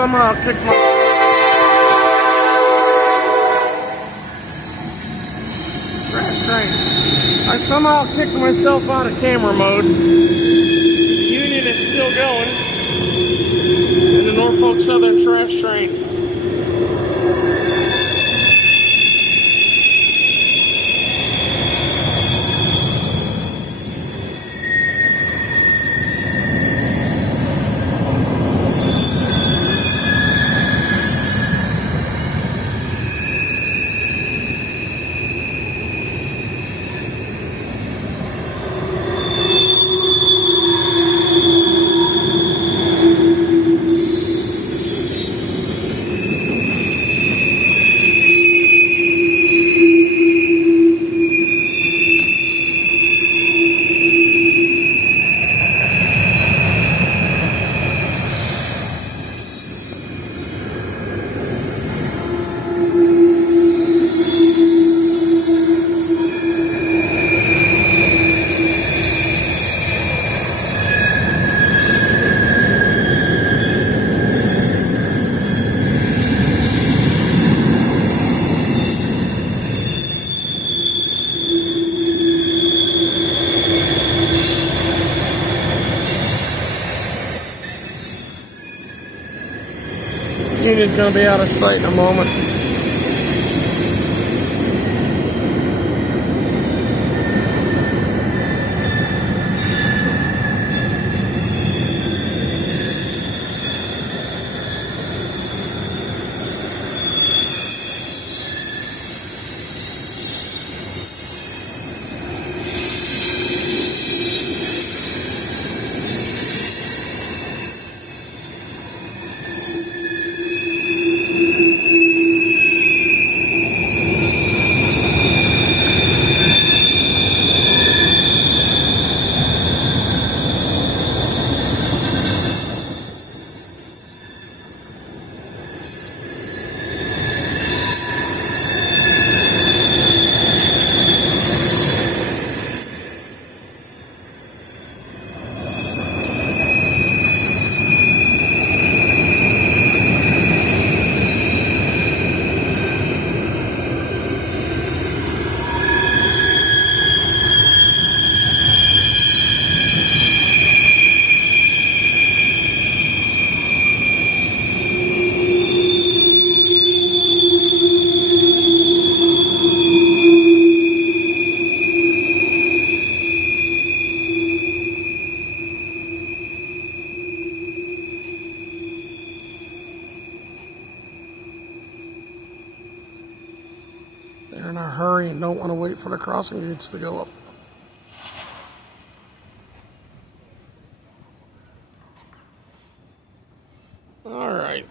somehow kicked my... Trash train. I somehow kicked myself out of camera mode. The Union is still going. And the Norfolk Southern trash train. Union's going to be out of sight in a moment. They're in a hurry and don't want to wait for the crossing gates to go up. All right.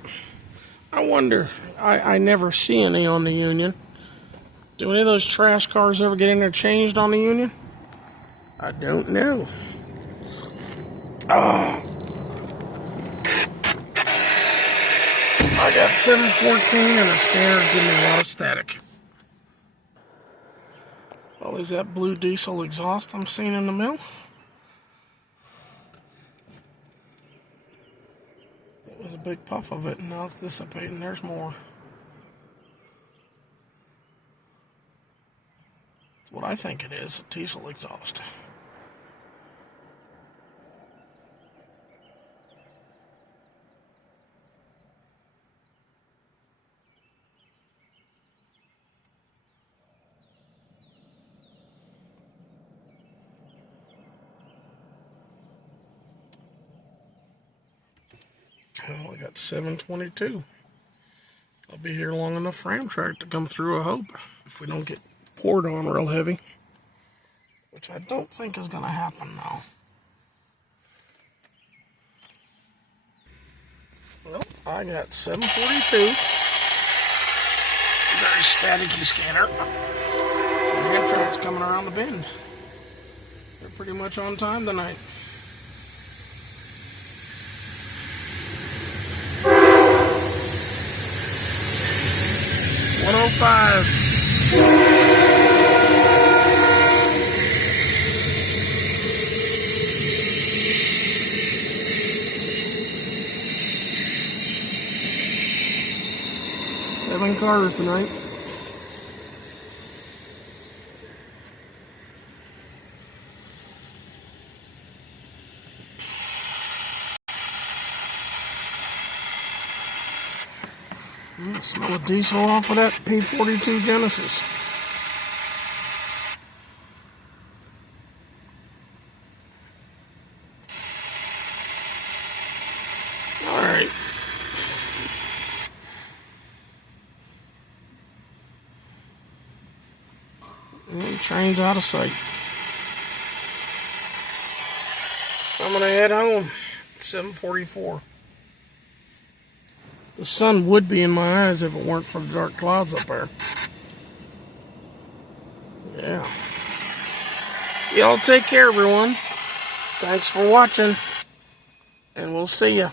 I wonder, I never see any on the Union. Do any of those trash cars ever get interchanged on the Union? I don't know. Oh. I got 714 and the scanner's giving me a lot of static. Well, is that blue diesel exhaust I'm seeing in the mill? It was a big puff of it and now it's dissipating. There's more. It's what I think it is, a diesel exhaust. Well, I got 722. I'll be here long enough for Amtrak to come through, I hope. If we don't get poured on real heavy. Which I don't think is going to happen now. Well, I got 742. Very staticky scanner. And Amtrak's coming around the bend. They're pretty much on time tonight. Kevin Carter tonight. Smell a diesel off of that P42 Genesis. Alright. Train's out of sight. I'm gonna head home. It's 7:44. The sun would be in my eyes if it weren't for the dark clouds up there. Yeah. Y'all take care, everyone. Thanks for watching, and we'll see ya.